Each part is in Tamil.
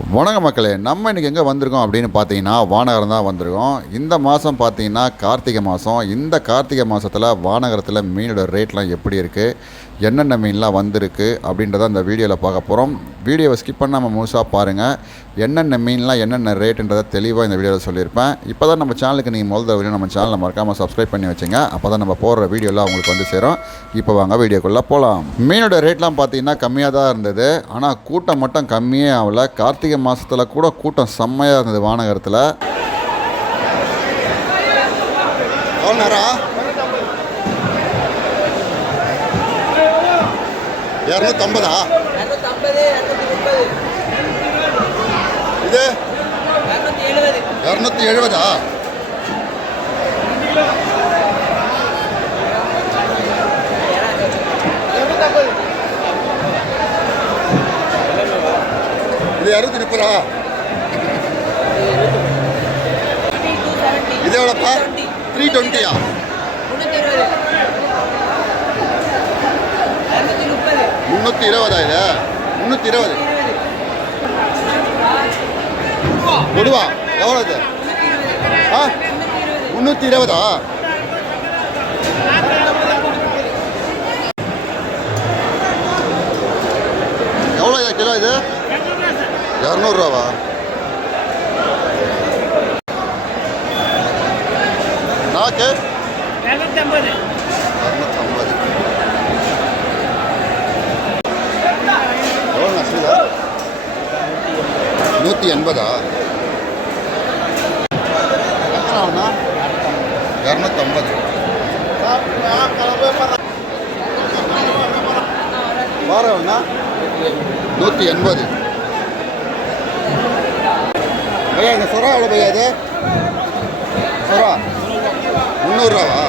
வணக்கம் மக்களே, நம்ம இன்றைக்கி எங்கே வந்திருக்கோம் அப்படின்னு பார்த்தீங்கன்னா வானகரம் தான் வந்திருக்கோம். இந்த மாதம் பார்த்தீங்கன்னா கார்த்திகை மாதம். இந்த கார்த்திகை மாதத்தில் வானகரத்தில் மீனோட ரேட்லாம் எப்படி இருக்குது, என்னென்ன மீன்லாம் வந்திருக்கு அப்படின்றத இந்த வீடியோவில் பார்க்க போகிறோம். வீடியோவை ஸ்கிப் பண்ணாமல் முழுசாக பாருங்கள். என்னென்ன மீன்லாம் என்னென்ன ரேட்டுன்றதை தெளிவாக இந்த வீடியோவில் சொல்லியிருப்பேன். இப்போ தான் நம்ம சேனலுக்கு நீங்கள் முதல்ல வீடியோ நம்ம சேனலை மறக்காமல் சப்ஸ்கிரைப் பண்ணி வச்சுங்க. அப்போ தான் நம்ம போடுற வீடியோலாம் உங்களுக்கு வந்து சேரும். இப்போ வாங்க வீடியோக்குள்ளே போகலாம். மீனோட ரேட்லாம் பார்த்தீங்கன்னா கம்மியாக தான் இருந்தது. ஆனால் கூட்டம் மட்டும் கம்மியே ஆகலை. கார்த்திகை மாதத்தில் கூட கூட்டம் செம்மையாக இருந்தது வானகரத்தில். எவ்வளோண்ணா? 250. இது 270. இது 230. இது எவ்வளோப்பா? 320. 320. இது 320. கொடுவா எவ்வளோ இது? 320. எவ்வளோ கிலோ இது? 200 ரூபாவா? நாக்கு 250. எவ்வளோண்ணா சீலா? 180. 250. வாரம்ண்ணா 180. பையா இந்த சுறா எவ்வளோ பையா? இது சுறா 300 ரூபாவா?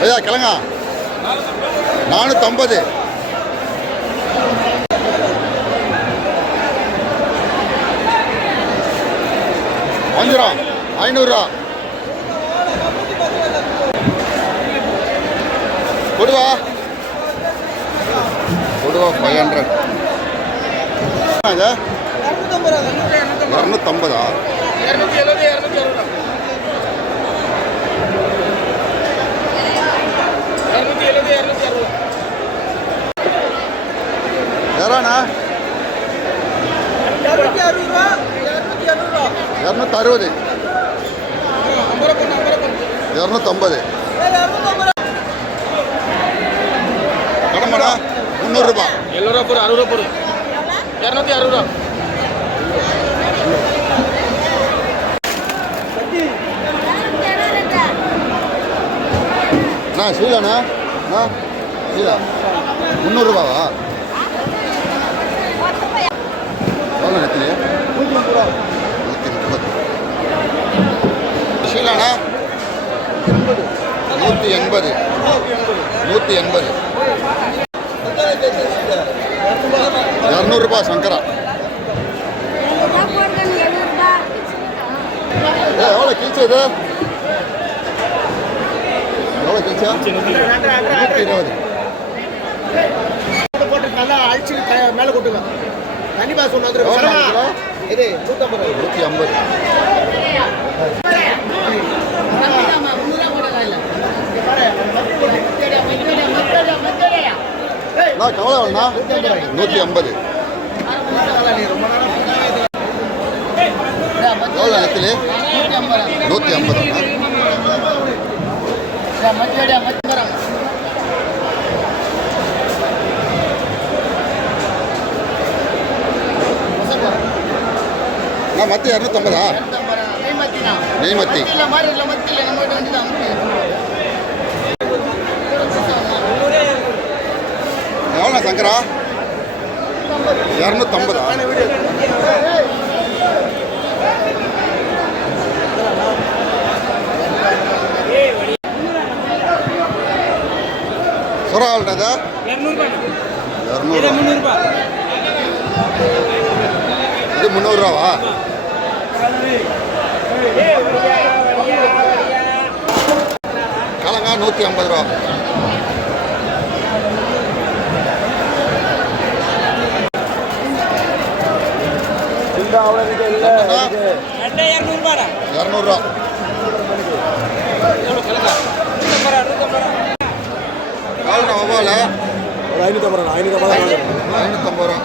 பையா கிழங்கா 450. வஞ்சிரம் 500 ரூபா. கொடுவா 500. 250. யாராண்ணா? 260. 250. கடம்படா 300 ரூபா. 7 ரூபா போடு, 60 ரூபா போடு. 260 ரூபா. அண்ணா சீலாண்ணா, அண்ணா சீலா 300 ரூபாவா? எவ்வளோ நெத்திலி? 130. சீலாண்ணா 180. 180. 200 ரூபா சங்கரா. எவ்வளோ கிழிச்சு இது? எவ்வளோ கிழிச்சா? 120. போட்டு நல்லா அழிச்சு மேலே கொட்டுங்க. கண்டிப்பா சொன்னது இது 150. 150. கவலை வேணா 150. எவ்வளோ நெத்திலி? 150. மத்தி 250. நெய்மத்தி எவ்வளோ சங்கரா? 250. சுறா எவ்வளோடா? 200. இது 300 ரூபாவா? கலங்கா 150 ரூபா. இரநூறுவா. எவ்வளோண்ணா வவ்வால்? ஒரு 550 ரூபா. 550 ரூபா.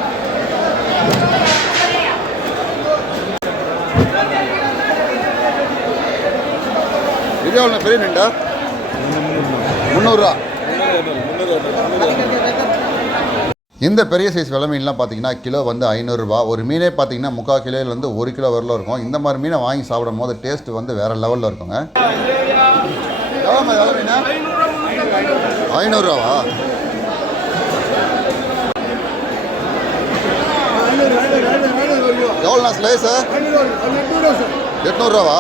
இது எவ்வளோ பெரிய நண்டா? 300 ரூபா. இந்த பெரிய சைஸ் விலை மீன்லாம் பார்த்தீங்கன்னா கிலோ வந்து 500 ரூபா. ஒரு மீனே பார்த்தீங்கன்னா 3/4 கிலோலேருந்து 1 கிலோ வரல இருக்கும். இந்த மாதிரி மீனை வாங்கி சாப்பிடும் போது டேஸ்ட் வந்து வேறு லெவலில் இருக்குங்க. எவ்வளோ மீனா? 500 ரூபாவா? எவ்வளோண்ணா ஸ்லைஸு? 800 ரூபாவா?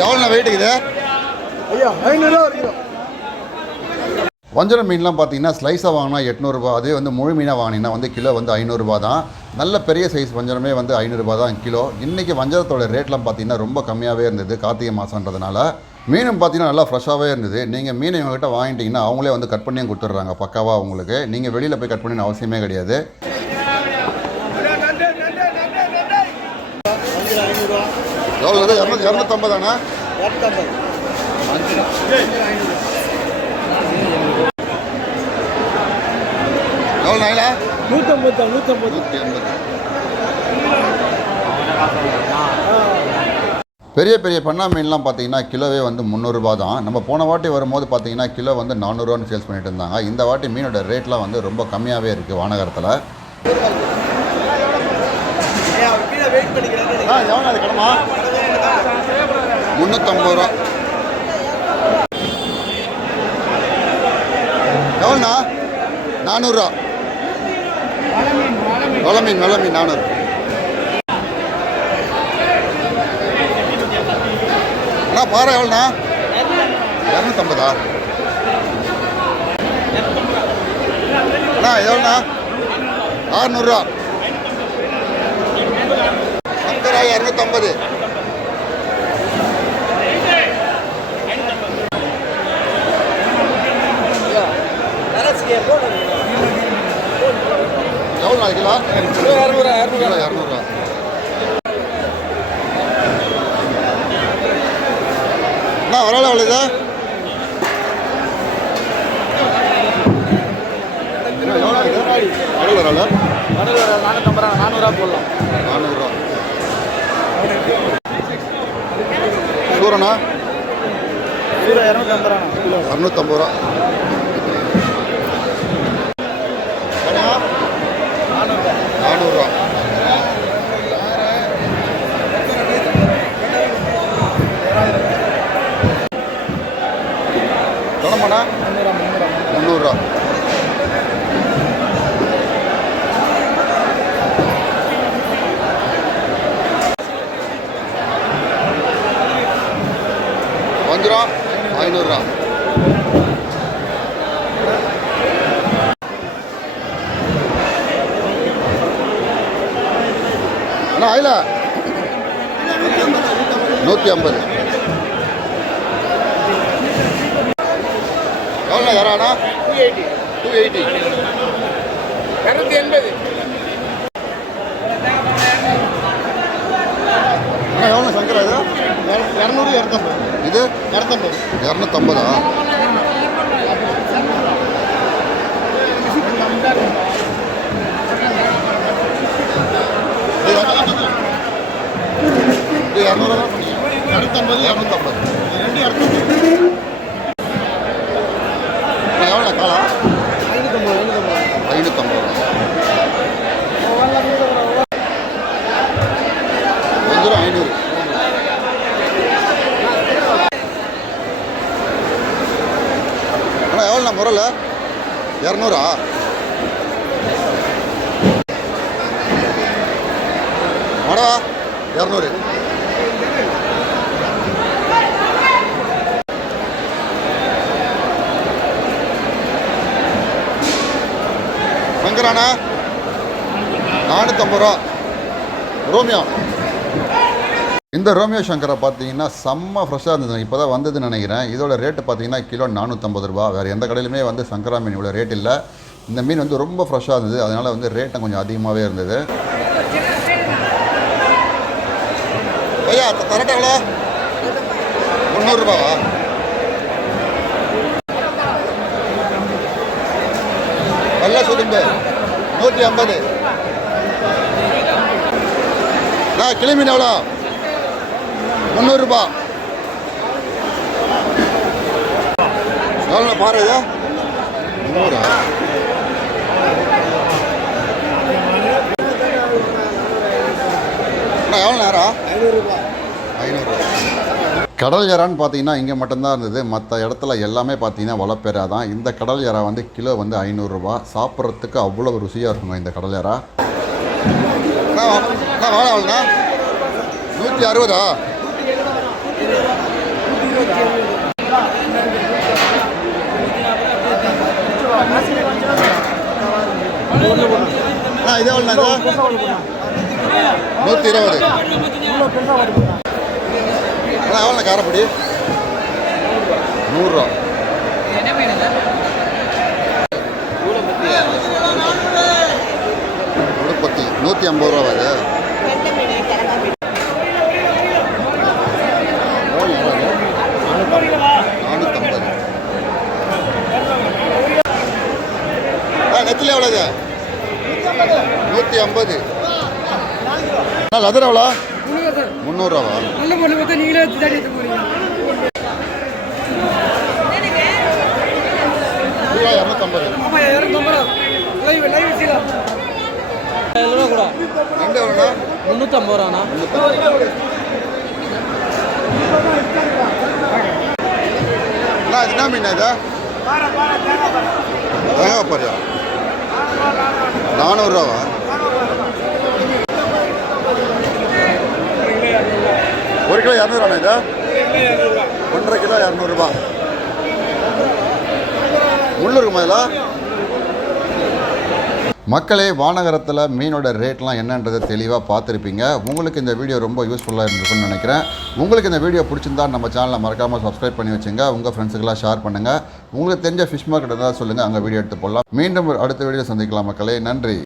எவ்வளோண்ணா வெயிட்டுக்கு இது? வஞ்சரம் மீன்லாம் பார்த்தீங்கன்னா ஸ்லைஸாக வாங்கினா 800 ரூபா. அதே வந்து முழு மீனாக வாங்கினீங்கன்னா வந்து கிலோ வந்து 500 ரூபா தான். நல்ல பெரிய சைஸ் வஞ்சரமே வந்து 500 ரூபா தான் கிலோ. இன்றைக்கி வஞ்சரத்தோட ரேட்லாம் பார்த்தீங்கன்னா ரொம்ப கம்மியாகவே இருந்தது கார்த்திகை மாதன்றதுனால. மீனும் பார்த்தீங்கன்னா நல்லா ஃப்ரெஷ்ஷாகவே இருந்தது. நீங்கள் மீன் இவங்ககிட்ட வாங்கிட்டீங்கன்னா அவங்களே வந்து கட் பண்ணியும் கொடுத்துட்றாங்க பக்காவாக உங்களுக்கு. நீங்கள் வெளியில் போய் கட் பண்ணணும் அவசியமே கிடையாது. எவ்வளோ? 250 தானே? எவ்வளோ நாயிலா? 150. பெரிய பெரிய பண்ணா மீன்லாம் பார்த்தீங்கன்னா கிலோவே வந்து 300 ரூபா தான். நம்ம போன வாட்டி வரும்போது பார்த்தீங்கன்னா கிலோ வந்து 400 ரூபான்னு சேல்ஸ் பண்ணிட்டு இருந்தாங்க. இந்த வாட்டி மீனோட ரேட்லாம் வந்து ரொம்ப கம்மியாகவே இருக்குது வானகரத்தில். எவ்வளோ அது கடமா? 350 ரூபா. எவ்வளோண்ணா? 400 ரூபா. வெள்ளை மீன் 400. அண்ணா பாறை எவ்வளோண்ணா? 250. அண்ணா எவ்வளோண்ணா? 600 ரூபா. சங்கரா 250. எவ்வளோ கிலோ? 200 ரூபா. அண்ணா வரல எவ்வளோ இது? எவ்வளோ வரல? 450 ரூபா போடலாம். 400 ரூபா. சூரண்ணா? 250 ரூபா. 250 ரூபா. 400 ரூபா. தொடமாண்ணா? 300 ரூபா. வஞ்சிரம் 500 ரூபா. அண்ணா ஆயில 150. எவ்வளோ யாராண்ணா? 280. 280. அண்ணா எவ்வளோ சங்கரா இது? 200, 250. இது 250. 250. இது 200 தான் பண்ணீங்க. 250. 250. 250. எவ்வளோ காலா? 550. 550 ரூபா. வஞ்சிரம் 500. அண்ணா எவ்வளோண்ணா முரல்? 200. மடவா 200. சங்கராண்ணா 450 ரூபா. ரோமியோ இந்த ரோமியோ சங்கரை பார்த்தீங்கன்னா செம்ம ஃப்ரெஷ்ஷாக இருந்தது. இப்போ தான் வந்ததுன்னு நினைக்கிறேன். இதோட ரேட்டு பார்த்தீங்கன்னா கிலோ 450 ரூபா. வேறு எந்த கடையிலுமே வந்து சங்கரா மீன் இவ்வளோ ரேட் இல்லை. இந்த மீன் வந்து ரொம்ப ஃப்ரெஷ்ஷாக இருந்தது. அதனால் வந்து ரேட்டும் கொஞ்சம் அதிகமாகவே இருந்தது. ஐயா தரட்டா எவ்வளோ? 300 ரூபாவா? நல்லா சொல்லுங்க. 150. கிளி மீன் எவ்வளோ? 300 ரூபா. எவ்வளோ பாரு இது? 300. எவ்வளோ நேரம்? 500. கடல் எறான்னு பார்த்தீங்கன்னா இங்கே மட்டும்தான் இருந்தது. மற்ற இடத்துல எல்லாமே பார்த்தீங்கன்னா வளப்பெறா தான். இந்த கடல் எறா வந்து கிலோ வந்து 500 ரூபா. சாப்பிட்றதுக்கு அவ்வளோ ருசியாக இருக்குங்க இந்த கடல் எறா. வாழை எவ்வளோண்ணா? 160. இது எவ்வளோண்ணா? 120. எவ்வளோ காரப்பொடி? 100 ரூபா. உடுப்பத்தி 150 ரூபா அது. 450. நெத்தில எவ்வளோது? 150. லதர் எவ்வளோ? 300 ரூபாவா? நல்ல பொண்ணு பார்த்தா நீங்களே தேடி எடுத்து போறீங்க. 250. ஆமா 250. லைவ் சீலா. 7 ரூபா கூட. ரெண்டு எவ்வளோண்ணா? 350 ரூபாண்ணா. இது என்ன மீன் இது? தேங்காய் பாரியா? 400 ரூபாவா? ஒரு கிலோ 200 ரூபாண்ணா இது? 1.5 கிலோ 200 ரூபா. முள்ளு இருக்குமா இதில்? மக்களே, வானகரத்தில் மீனோட ரேட்லாம் என்னன்றதை தெளிவாக பார்த்துருப்பீங்க. உங்களுக்கு இந்த வீடியோ ரொம்ப யூஸ்ஃபுல்லாக இருந்திருக்குன்னு நினைக்கிறேன். உங்களுக்கு இந்த வீடியோ பிடிச்சிருந்தா நம்ம சேனலை மறக்காமல் சப்ஸ்கிரைப் பண்ணி வச்சுங்க. உங்கள் ஃப்ரெண்ட்ஸுக்கெல்லாம் ஷேர் பண்ணுங்கள். உங்களுக்கு தெரிஞ்ச ஃபிஷ் மார்க்கெட் இருந்தால் சொல்லுங்கள், அங்கே வீடியோ எடுத்து போடலாம். மீண்டும் அடுத்த வீடியோ சந்திக்கலாம் மக்களே. நன்றி.